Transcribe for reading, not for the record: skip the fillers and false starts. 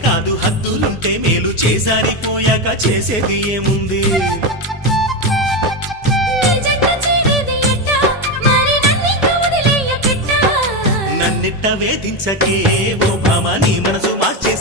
కాదు హద్దులుంటే మేలు చేసారిపోయాక చేసేది ఏముంది నన్నిట్ట వేధించకే ఓ భామ నీ మనసు మార్చే